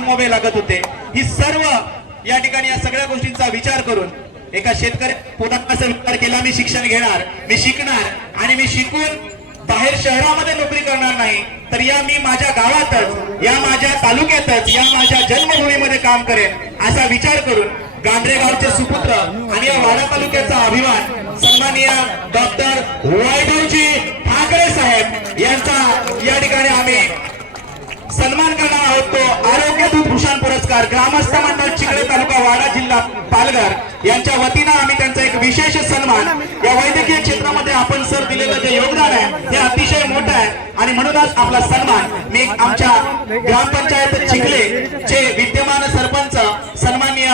कमवावे लागत होते. ही सर्व या ठिकाणी या सगळ्या गोष्टींचा विचार करून एका शेतकरी पुन्हा विचार केला मी शिक्षण घेणार मी शिकणार आणि मी शिकून बाहेर शहरामध्ये नोकरी करणार नाही तर या मी माझ्या गावातच या माझ्या तालुक्यातच या माझ्या जन्मभूमीमध्ये काम करेन असा विचार करून गांधरेगावचे सुपुत्र आणि या वाडा तालुक्याचा अभिमान सन्माननीय डॉक्टर वैभवजी ठाकरे साहेब यांचा या ठिकाणी आम्ही सन्मान करणार आहोत. तो आरोग्य ग्रामस्थ मंडळ चिखले तालुका वाडा जिल्हा पालघर यांच्या वतीनं आम्ही त्यांचा एक विशेष सन्मान या वैद्यकीय क्षेत्रामध्ये आपण सर दिलेलं जे योगदान आहे हे अतिशय मोठं आहे. आणि म्हणूनच आपला सन्मान मी आमच्या ग्रामपंचायत चिखले चे विद्यमान सरपंच सन्माननीय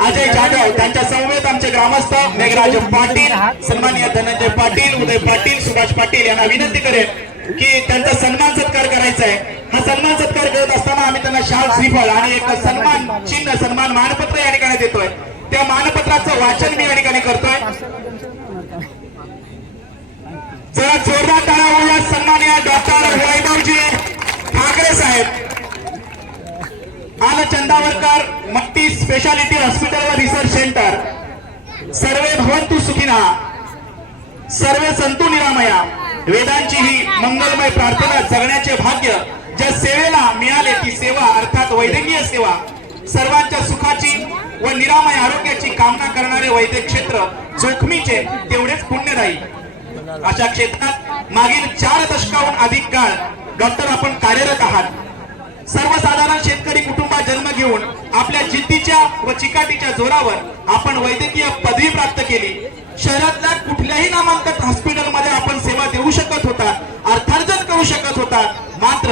अजय जाधव त्यांच्या समवेत आमचे ग्रामस्थ मेघराज पाटील सन्माननीय धनंजय पाटील उदय पाटील सुभाष पाटील यांना विनंती करेल की त्यांचा सन्मान सत्कार करायचा आहे हा सन्मान सत्कार करत असताना आम्ही त्यांना शाल श्रीफळ आणि एक सन्मान चिन्ह सन्मान मानपत्र या ठिकाणी देतोय. त्या मानपत्राचं वाचन मी या ठिकाणी करतोय. जरा जोरदार टाळा या डॉक्टर वैभवजी ठाकरे साहेब. आल चंदावरकर मट्टी स्पेशालिटी हॉस्पिटल व रिसर्च सेंटर सर्वे भवंतु सुखिना. सर्वे संतु निरामया. वेदांची ही मंगलमय प्रार्थना जगण्याचे भाग्य. ज्या सेवेला मिळाले ती सेवा अर्थात वैद्यकीय सेवा सर्वांच्या सुखाची व निरामय आरोग्याची कामना करणारे वैद्यक क्षेत्र जोखमीचे तेवढेच पुण्यदायी. अशा क्षेत्रात मागील चार दशकाहून अधिक काळ डॉक्टर आपण कार्यरत आहात. सर्वसाधारण शेतकरी कुटुंबात जन्म घेऊन आपल्या जिद्दीच्या व चिकाटीच्या जोरावर आपण वैद्यकीय पदवी प्राप्त केली. शहरातल्या कुठल्याही नामांकित हॉस्पिटलमध्ये आपण सेवा देऊ शकत होता अर्थार्जन करू शकत होता. मात्र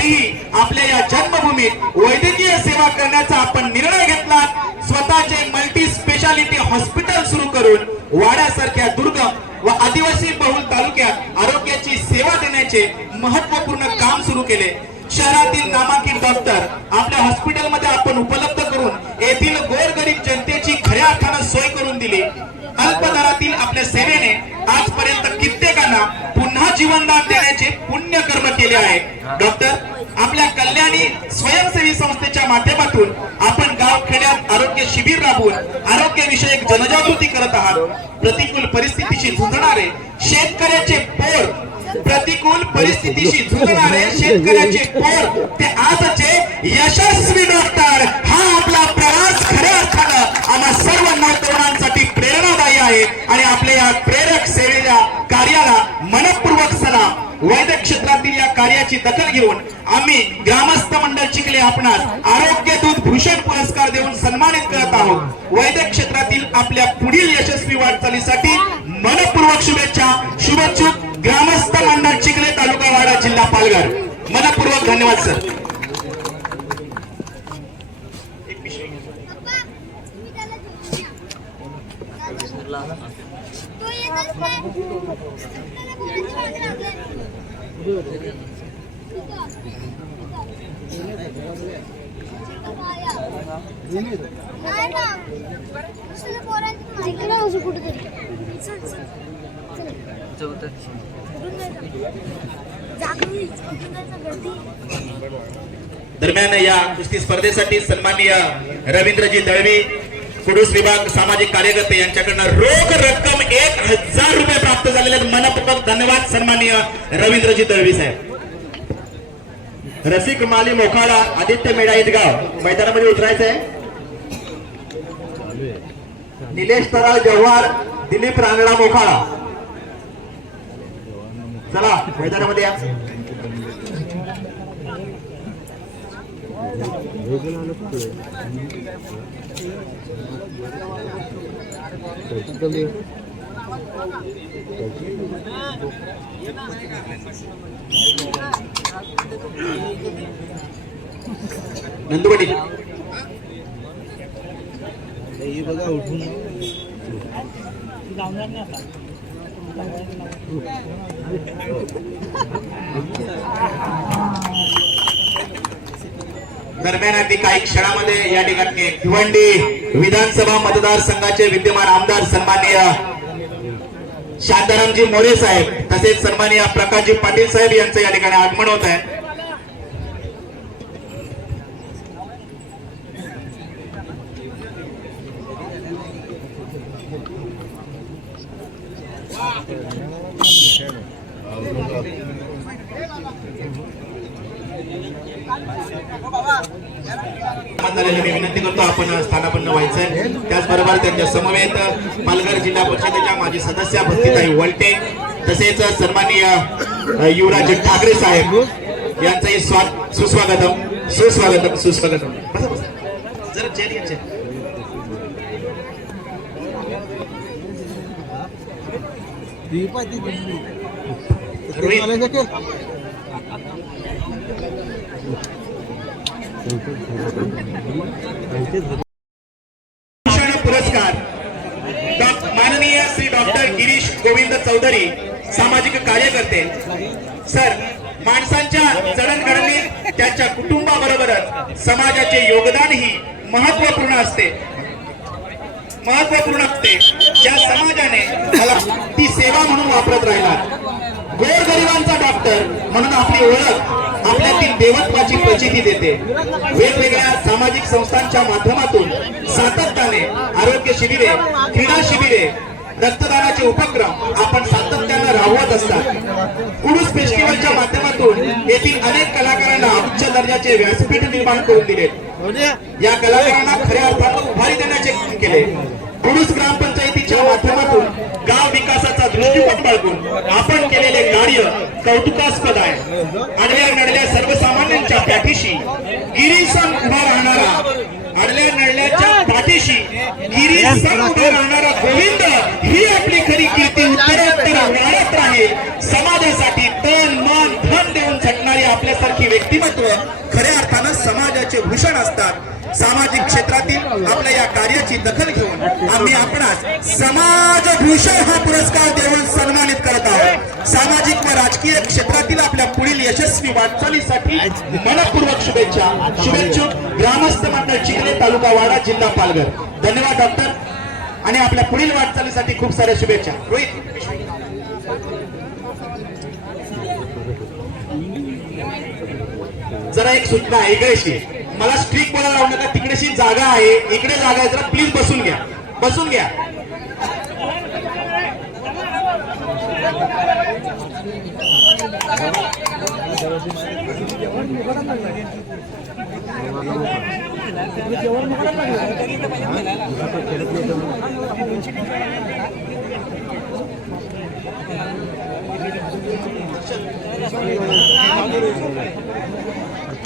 तरीही आपल्या या जन्मभूमीत वैद्यकीय सेवा करण्याचा आपण निर्णय घेतला. स्वतःचे मल्टी स्पेशालिटी हॉस्पिटल सुरू करून वाड्यासारख्या दुर्गम व आदिवासी बहुल तालुक्यात आरोग्याची सेवा देण्याचे महत्त्वपूर्ण काम सुरू केले. शहरातील नामांकित डॉक्टर आपल्या हॉस्पिटल स्वयंसेवी संस्थेच्या माध्यमातून आपण गाव खेड्यात आरोग्य शिबिर राबवून आरोग्य विषयक जनजागृती करत आहात. प्रतिकूल परिस्थितीशी झुंजणारे शेतकऱ्याचे पोर प्रतिकूल परिस्थितीशी झुंजणारे शेतकऱ्याचे पोर ते आजचे यशस्वी डॉक्टर. हा आपला प्रवास खऱ्या अर्थानं आम्हा सर्व नवतरुणांसाठी प्रेरणादायी आहे आणि आपल्या या प्रेरक सेवेच्या कार्याला मनपूर्वक सलाम. वैद्य क्षेत्रातील या कार्याची दखल घेऊन आम्ही ग्रामस्थ मंडळ चिखले आपणास. आरोग्य दूत भूषण पुरस्कार देऊन सन्मानित करत आहोत. वैद्यक क्षेत्रातील आपल्या पुढील यशस्वी वाटचालीसाठी मनपूर्वक शुभेच्छा. शुभेच्छुक ग्रामस्थ मंडळ चिखले तालुका वाडा जिल्हा पालघर. मनपूर्वक धन्यवाद सर. तो दरम्यान या कुस्ती स्पर्धेसाठी सन्माननीय रवींद्रजी दळवी पुरुष विभाग सामाजिक कार्यकर्ते यांच्याकडनं रोख रक्कम एक हजार रुपये प्राप्त झालेले मनपूर्वक धन्यवाद सन्माननीय रवींद्रजी दळवी साहेब. रसिक माली मोखाडा आदित्य मेढा गाव मैदानामध्ये उतरायचं आहे निलेश तराळ जव्हार दिलीप रांगडा मोखाडा. चला मैदानामध्ये या. नंदुवडी दरम्यान अगदी काही क्षणामध्ये या ठिकाणी भिवंडी विधानसभा मतदारसंघाचे विद्यमान आमदार सन्माननीय शांतारामजी मोरे साहेब तसेच सन्मानीय प्रकाशजी पाटील साहेब यांचं या ठिकाणी आगमन होत आहे. बाबा. मी विनंती करतो आपण स्थानापन्न व्हायचंय त्याचबरोबर त्यांच्या समवेत पालघर जिल्हा परिषदेच्या माजी सदस्य भक्तीताई वलटे तसेच सन्माननीय युवराज ठाकरे साहेब यांचंही स्वा सुस्वागतम सुस्वागतम सुस्वागतम. जरा घ्या, चेअर. रोहित भूषण पुरस्कार. माननीय श्री डॉक्टर गिरीश गोविंद चौधरी सामाजिक कार्यकर्ते. सर माणसांच्या जडणघडणीत त्यांच्या कुटुंबाबरोबरच समाजाचे योगदानही महत्त्वपूर्ण असते. महत्त्वपूर्ण असते. ज्या समाजाने त्याला ती सेवा म्हणून वापरत राहिला गोरगरिबांचा डॉक्टर म्हणून आपली ओळख आपल्यातील देवत्वाची प्रचिती देते. वेगवेगळ्या सामाजिक संस्थांच्या माध्यमातून सातत्याने आरोग्य शिबिरे क्रीडा शिबिरे रक्तदानाचे उपक्रम आपण सातत्यानं राबवत असतात. कुडूस फेस्टिवलच्या माध्यमातून येथील अनेक कलाकारांना उच्च दर्जाचे व्यासपीठ निर्माण करून दिले. या कलाकारांना खऱ्या अर्थानं उभारी देण्याचे काम केले. कुडूस ग्रामपंचायतीच्या माध्यमातून गाव विकासाचा दृष्टिकोन बाळगून आपण केलेले कार्य कौतुकास्पद आहे. अडल्या पाठीशी. गिरीसन उभा राहणारा. अडल्या नडल्याच्या पाठीशी गिरीसन उभा राहणारा गोविंद ही आपली खरी कीर्ती. उत्तरोत्तर वाढत राहील समाजासाठी तन मन धन देऊन झटणारी आपल्यासारखी व्यक्तिमत्व खऱ्या अर्थानं समाजाचे भूषण असतात. सामाजिक क्षेत्रातील आपल्या या कार्याची दखल घेऊन आम्ही आपणास समाज भूषण हा पुरस्कार देऊन सन्मानित करत आहोत. सामाजिक व राजकीय क्षेत्रातील आपल्या पुढील यशस्वी वाटचालीसाठी मनपूर्वक शुभेच्छा. शुभेच्छुक ग्रामस्थ मंडळ चिखले तालुका वाडा जिल्हा पालघर. धन्यवाद डॉक्टर. आणि आपल्या पुढील वाटचालीसाठी खूप साऱ्या शुभेच्छा. रोहित. जरा एक सूचना आहे इकडेशी मला स्ट्रिक बोला लावू नका तिकडेशी जागा आहे. इकडे जागा आहे जरा प्लीज बसून घ्या. बसून घ्या.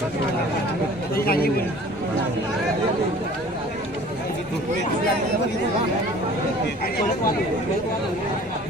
Thank you.